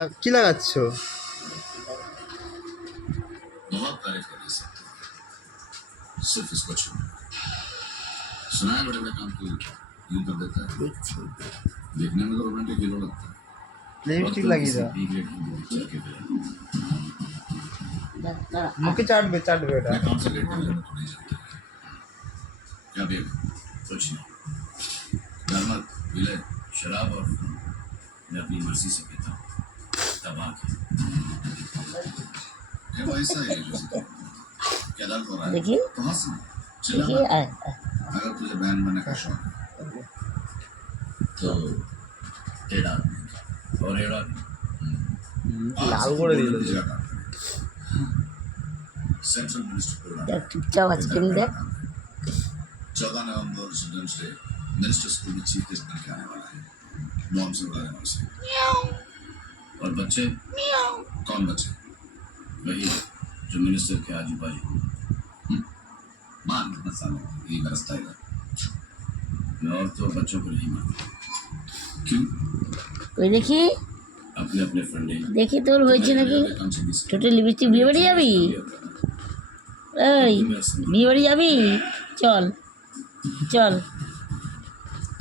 কি লাগাচ্ছ? बहुत तारीफ कर दी सकते सिर्फ इसको छूना सुनाया बड़े बड़े काम को यूं कर देता है देखने में तो रोमांटिक हीरो लगता है লিপস্টিক লাগিয়ে দাও, মুখে চাটবে চাটবে এটা। मैं कौन सा गेट में तो नहीं जानता क्या भी कुछ नहीं नर्मद विलय शराब और मैं अपनी मर्जी से पीता हूँ तबाह ये वैसा ही है क्या दर्द हो रहा है देखिए तो हंस देखिए अगर तुझे बैंड बनने का शौक है तो टेढ़ा और एड़ा লাল করে দিল। सेंट्रल मिनिस्टर देख चुपचाप आइसक्रीम देख 14 नवंबर स्टूडेंट्स डे मिनिस्टर स्कूल में चीफ गेस्ट बन के आने वाला है नॉर्म से बुलाने वाले से और बच्चे कौन बच्चे वही जो मिनिस्टर के आजू बाजू मान कितना सालों यही बरसता है मैं और तो बच्चों को नहीं मानता क्यों ওই দেখি अपने अपने फ्रेंड দেখি তোর হয়েছে নাকি ছোট লিপস্টিক বিয়ে বাড়ি যাবি এই বিয়ে বাড়ি যাবি চল চল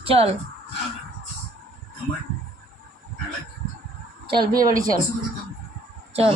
চল চল বিয়ে বাড়ি চল চল